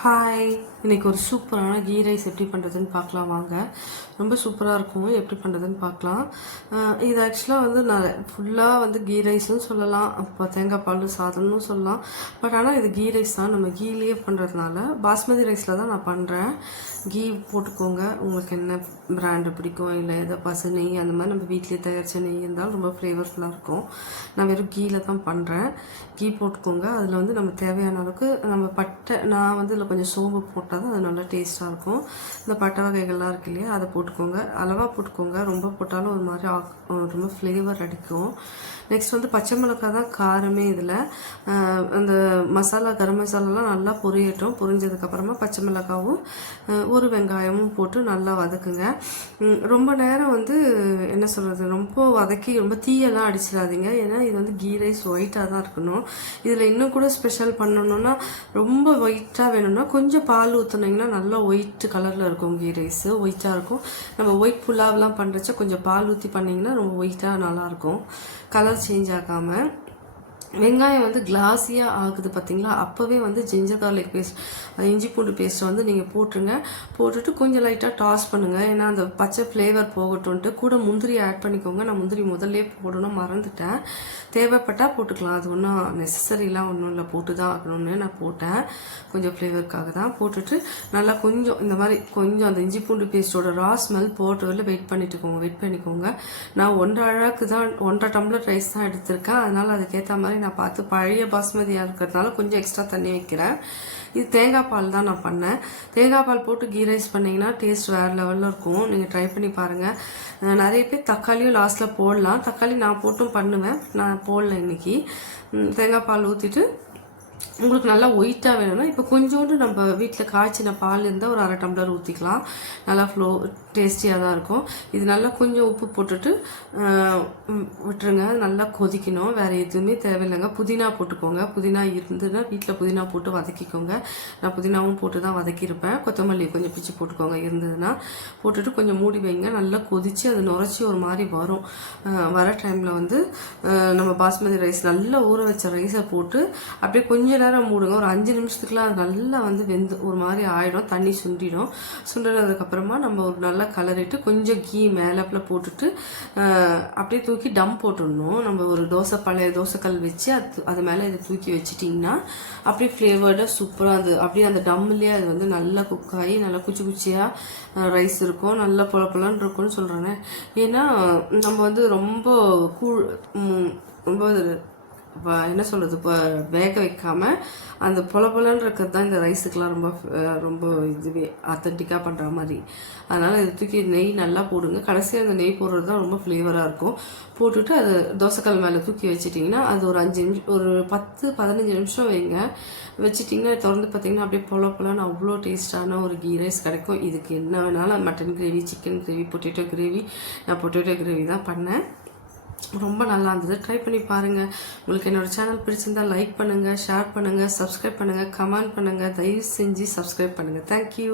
Hi இன்னைக்கு ஒரு சூப்பரான கீ ரைஸ் எப்படி பண்ணுறதுன்னு பார்க்கலாம் வாங்க. ரொம்ப சூப்பராக இருக்கும். எப்படி பண்ணுறதுன்னு பார்க்கலாம். இது ஆக்சுவலாக வந்து நான் ஃபுல்லாக வந்து கீ ரைஸ்னு சொல்லலாம். அப்போ தேங்காய் பால் சாதம்னு சொல்லலாம். பட் ஆனால் இது கீ ரைஸ் தான். நம்ம கீலேயே பண்ணுறதுனால பாஸ்மதி ரைஸில் தான் நான் பண்ணுறேன் கீ போட்டுக்கோங்க. உங்களுக்கு என்ன பிராண்டு பிடிக்கும்? இல்லை எதோ பசு நெய் அந்த மாதிரி நம்ம வீட்டிலே தயாரித்த நெய் இருந்தால் ரொம்ப ஃப்ளேவர்ஃபுல்லாக இருக்கும். நான் வெறும் கீயில் தான் பண்ணுறேன் கீ போட்டுக்கோங்க. அதில் வந்து நம்ம தேவையான அளவுக்கு நம்ம பட்டை நான் வந்து இதில் கொஞ்சம் சோம்பு போட்டால் தான் அது நல்லா டேஸ்ட்டாக இருக்கும். இந்த பட்டை வகைகள்லாம் இருக்கு இல்லையா அதை போட்டுக்கோங்க. அளவாக போட்டுக்கோங்க. ரொம்ப போட்டாலும் ஒரு மாதிரி ஆக்- ரொம்ப ஃப்ளேவர் அடிக்கும். நெக்ஸ்ட் வந்து பச்சை மிளகாய் தான் காரமே இதில். அந்த மசாலா கரம் மசாலாலாம் நல்லா பொரியட்டும். பொரிஞ்சதுக்கப்புறமா பச்சை மிளகாவும் ஒரு வெங்காயமும் போட்டு நல்லா வதக்குங்க. ரொம்ப நேரம் வந்து என்ன சொல்கிறது ரொம்ப வதக்கி ரொம்ப தீயெல்லாம் அடிச்சிடாதீங்க. ஏன்னா இது வந்து கீ ரைஸ் ஒயிட்டாக தான் இருக்கணும். இதில் இன்னும் கூட ஸ்பெஷல் பண்ணணும்னா ரொம்ப ஒயிட்டாக வேணும்னா கொஞ்சம் பால் ஊற்றுனீங்கன்னா நல்லா ஒயிட் கலரில் இருக்கும் கீ ரைஸு ஒயிட்டாக இருக்கும். நம்ம ஒயிட் புலாவ்லாம் பண்ணுறச்ச கொஞ்சம் பால் ஊற்றி பண்ணிங்கன்னா ரொம்ப ஒயிட்டாக நல்லாயிருக்கும் கலர் சேஞ்ச் ஆகாமல் வெங்காயம் வந்து கிளாஸியாக ஆகுது பார்த்தீங்களா அப்போவே வந்து ஜிஞ்சர் கார்லிக் பேஸ்ட் இஞ்சி பூண்டு பேஸ்ட்டை வந்து நீங்கள் போட்டுருங்க. போட்டுட்டு கொஞ்சம் லைட்டாக டாஸ் பண்ணுங்கள் ஏன்னா அந்த பச்சை ஃப்ளேவர் போகட்டும்ன்ட்டு கூட முந்திரி ஆட் பண்ணிக்கோங்க. நான் முந்திரி முதல்லே போடணும் மறந்துட்டேன். தேவைப்பட்டால் போட்டுக்கலாம். அது ஒன்றும் நெசசரிலாம் ஒன்றும் இல்லை. போட்டு தான் ஆகணும்னு நான் போட்டேன். கொஞ்சம் ஃப்ளேவருக்காக தான் போட்டுட்டு நல்லா கொஞ்சம் இந்த மாதிரி கொஞ்சம் அந்த இஞ்சி பூண்டு பேஸ்ட்டோட ரா ஸ்மெல் போட்டு வரல வெயிட் பண்ணிட்டுக்கோங்க. வெயிட் பண்ணிக்கோங்க. நான் ஒன்றரை அழகு தான் ஒன்றரை டம்ளர் ரைஸ் தான் எடுத்திருக்கேன். அதனால் அதுக்கேற்ற மாதிரி நான் பார்த்து பழைய பாஸ்மதியாக இருக்கிறதுனால கொஞ்சம் எக்ஸ்ட்ரா தண்ணி வைக்கிறேன். இது தேங்காய் பால் தான் நான் பண்ணேன். தேங்காய் பால் போட்டு கீ ரைஸ் பண்ணிங்கன்னா டேஸ்ட் வேறு லெவலில் இருக்கும். நீங்கள் ட்ரை பண்ணி பாருங்கள் நிறைய பேர் தக்காளியும் லாஸ்ட்டில் போடலாம். தக்காளி நான் போட்டும் பண்ணுவேன். நான் போடல இன்னைக்கு. தேங்காய் பால் ஊற்றிட்டு உங்களுக்கு நல்லா ஒயிட்டாக வேணும்னா இப்போ கொஞ்சோண்டு நம்ம வீட்டில் காய்ச்சின பால் இருந்தால் ஒரு அரை டம்ளர் ஊற்றிக்கலாம் நல்லா ஃப்ளோ டேஸ்டியாக தான் இருக்கும். இது நல்லா கொஞ்சம் உப்பு போட்டுட்டு விட்டுருங்க. நல்லா கொதிக்கணும். வேறு எதுவுமே தேவையில்லைங்க. புதினா போட்டுக்கோங்க. புதினா இருந்ததுன்னா வீட்டில் புதினா போட்டு வதக்கிக்கோங்க. நான் புதினாவும் போட்டு தான் வதக்கியிருப்பேன். கொத்தமல்லி கொஞ்சம் பிச்சு போட்டுக்கோங்க. இருந்ததுன்னா போட்டுட்டு கொஞ்சம் மூடி வைங்க. நல்லா கொதித்து அது நுரைச்சி ஒரு மாதிரி வரும். வர டைமில் வந்து நம்ம பாஸ்மதி ரைஸ் நல்லா ஊற வச்ச ரைஸை போட்டு அப்படியே கொஞ்சம் கொஞ்ச நேரம் மூடுங்க. ஒரு அஞ்சு நிமிஷத்துக்குலாம் அது நல்லா வந்து வெந்து ஒரு மாதிரி ஆயிடும். தண்ணி சுண்டிடும். சுண்டினதுக்கப்புறமா நம்ம ஒரு நல்லா கலரிட்டு கொஞ்சம் கீ மேலப்பில் போட்டுட்டு அப்படியே தூக்கி டம் போட்டுடணும். நம்ம ஒரு தோசை பழைய தோசைக்கல் வச்சு அது அது மேலே இதை தூக்கி வச்சுட்டிங்கன்னா அப்படியே ஃப்ளேவர்டாக சூப்பராக அது அப்படியே அந்த டம்லேயே அது வந்து நல்லா குக் ஆகி நல்லா குச்சி குச்சியாக ரைஸ் இருக்கும். நல்லா பொல பொலன்னு இருக்கும்னு சொல்கிறேன் ஏன்னா நம்ம வந்து ரொம்ப கூழ் ரொம்ப என்ன சொல்கிறது இப்போ வேக வைக்காமல் அந்த பொல பொலன்னு இருக்கிறது தான் இந்த ரைஸுக்கெலாம் ரொம்ப ரொம்ப இதுவே அத்தன்டிக்காக பண்ணுற மாதிரி. அதனால் இது தூக்கி நெய் நல்லா போடுங்க. கடைசியாக அந்த நெய் போடுறது தான் ரொம்ப ஃப்ளேவராக இருக்கும். போட்டுட்டு அது தோசைக்கல் மேலே தூக்கி வச்சிட்டிங்கன்னா அது ஒரு அஞ்சு நிமிஷம் ஒரு பத்து பதினஞ்சு நிமிஷம் வைங்க. வச்சிட்டிங்கன்னா திறந்து பார்த்தீங்கன்னா அப்படியே பொல பொலன்னு அவ்வளோ டேஸ்ட்டான ஒரு கீ ரைஸ் கிடைக்கும். இதுக்கு என்ன வேணாலும் mutton gravy chicken gravy potato gravy நான் பொட்டேட்டோ கிரேவி தான் பண்ணேன். ரொம்ப நல்லா இருந்தது. ட்ரை பண்ணி பாருங்கள் உங்களுக்கு என்னோட சேனல் பிடிச்சிருந்தா லைக் பண்ணுங்கள் ஷேர் பண்ணுங்கள் சப்ஸ்கிரைப் பண்ணுங்கள் கமெண்ட் பண்ணுங்கள் தயவு செஞ்சு சப்ஸ்கிரைப் பண்ணுங்கள் தேங்க்யூ